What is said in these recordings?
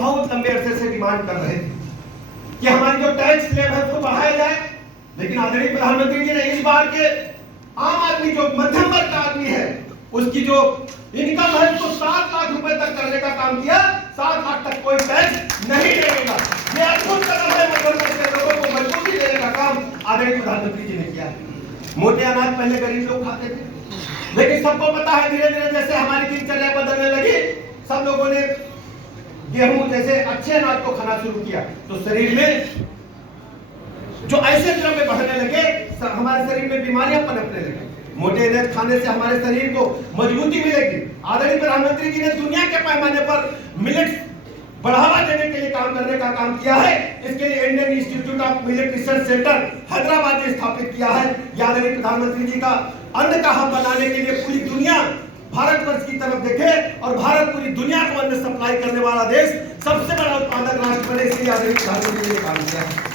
बहुत लंबे अरसे से डिमांड कर रहे थे कि हमारी जो टैक्स स्लैब है उसको बढ़ाया जाए। लेकिन आदरणीय प्रधानमंत्री जी ने इस बार के आम आदमी जो मध्यम वर्ग का आदमी है उसकी जो इनकम है उसको 7 लाख रुपए तक करने का काम किया। 7 लाख तक कोई टैक्स नहीं लगेगा। ये अद्भुत कदम है। मध्यम वर्ग के लोगों को मजबूती देने का काम आदरणीय प्रधानमंत्री जी ने किया। मोटे अनाज पहले गरीब लोग खाते थे, लेकिन सबको पता है धीरे धीरे जैसे हमारी दिनचर्या बदलने लगी, सब लोगों ने गेहूं जैसे अच्छे अनाज को खाना शुरू किया तो शरीर में जो ऐसे द्रव्य बढ़ने लगे, हमारे शरीर में बीमारियां पनपने लगी। मोटे अनाज खाने से हमारे शरीर को मजबूती मिलेगी। आदरणीय प्रधानमंत्री जी ने दुनिया के पैमाने पर मिलेट्स बढ़ावा देने के लिए काम करने का काम किया है। इसके लिए Indian institute of millet research centre Hyderabad में स्थापित किया है। आदरणीय प्रधानमंत्री जी का अन्न का हब बनाने के लिए पूरी दुनिया भारतवर्ष की तरफ देखे और भारत पूरी दुनिया को अन्न सप्लाई करने वाला देश, सबसे बड़ा उत्पादक राष्ट्र बने, इसलिए आदरणीय प्रधानमंत्री जी ने काम किया है।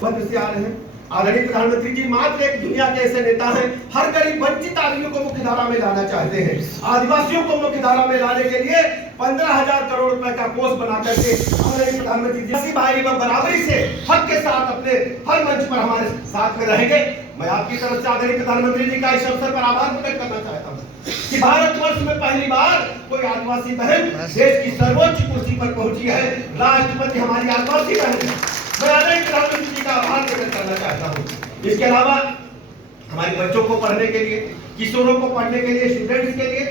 से आ रहे हैं आदरणीय प्रधानमंत्री जी मात्र एक दुनिया के ऐसे नेता हैं, हर गरीब वंचित आदमी को मुख्य धारा में लाना चाहते हैं। आदिवासियों को मुख्य धारा में लाने के लिए 15,000 करोड़ रुपए का कोष बना करके आदरणीय प्रधानमंत्री जी भाई व बराबरी से हक के साथ अपने हर मंच पर हमारे साथ में रहेंगे। मैं आपकी तरफ से आदरणीय प्रधानमंत्री जी का इस अवसर पर आभार प्रकट करना चाहता हूँ कि भारतवर्ष में पहली बार कोई आदिवासी बहन देश की सर्वोच्च कुर्सी पर पहुंची है। राष्ट्रपति हमारी आदिवासी बहन है। मैं आदरणीय प्रधानमंत्री जी का आभार प्रकट करना चाहता हूँ। इसके अलावा हमारे बच्चों को पढ़ने के लिए, किशोरों को पढ़ने के लिए, स्टूडेंट्स के लिए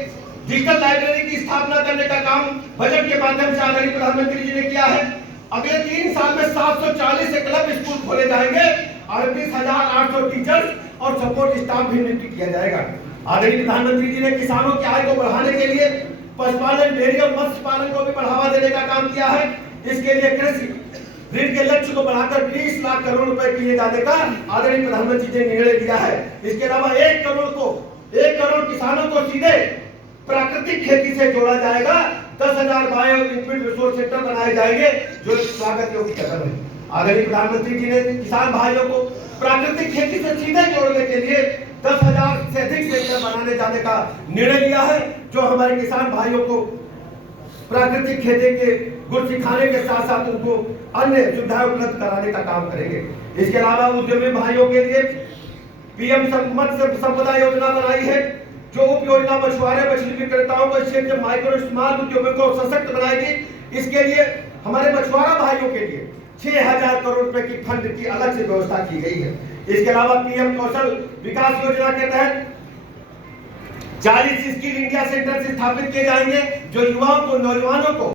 डिजिटल लाइब्रेरी की स्थापना करने का काम बजट के माध्यम से आदरणीय प्रधानमंत्री जी ने किया है। अगले 3 साल में 740 एकलव्य स्कूल खोले जाएंगे। 38,800 टीचर्स और सपोर्ट स्टाफ भी नियुक्त किया जाएगा। आदरणीय प्रधानमंत्री जी ने किसानों की आय को बढ़ाने के लिए पशुपालन, डेयरी और मत्स्य पालन को भी बढ़ावा देने का काम किया है। इसके लिए कृषि ऋण के लक्ष्य को बढ़ाकर 20 लाख करोड़ रुपए किए जाने का आदरणीय प्रधानमंत्री जी ने निर्णय लिया है। इसके अलावा 1 करोड़ किसानों को सीधे प्राकृतिक खेती से जोड़ा जाएगा। 10,000 बायो इनपुट रिसोर्स सेंटर बनाए जाएंगे जो स्वागत योग्य कदम है। आदरणीय प्रधानमंत्री जी ने किसान भाइयों को प्राकृतिक खेती से सीधे जोड़ने के लिए 10,000 से अधिक सेंटर बनाने जाने का निर्णय लिया है, जो हमारे किसान भाइयों को प्राकृतिक खेती के गुण सिखाने के साथ साथ उनको अन्य सुविधाएं उपलब्ध कराने का काम करेंगे। इसके अलावा उद्यमी भाइयों के लिए पीएम मत्स्य संपदा योजना बनाई है, जो उप योजना मछुआरे मछली विक्रेताओं को क्षेत्र माइक्रो स्मॉल उद्योगों को सशक्त बनाएगी। इसके लिए हमारे मछुआरा भाइयों के लिए 6,000 करोड़ रुपए की फंड की अलग से व्यवस्था की गई है। इसके अलावा पीएम कौशल विकास योजना के तहत 40 स्किल इंडिया सेंटर स्थापित किए जाएंगे, जो युवाओं को, नौजवानों को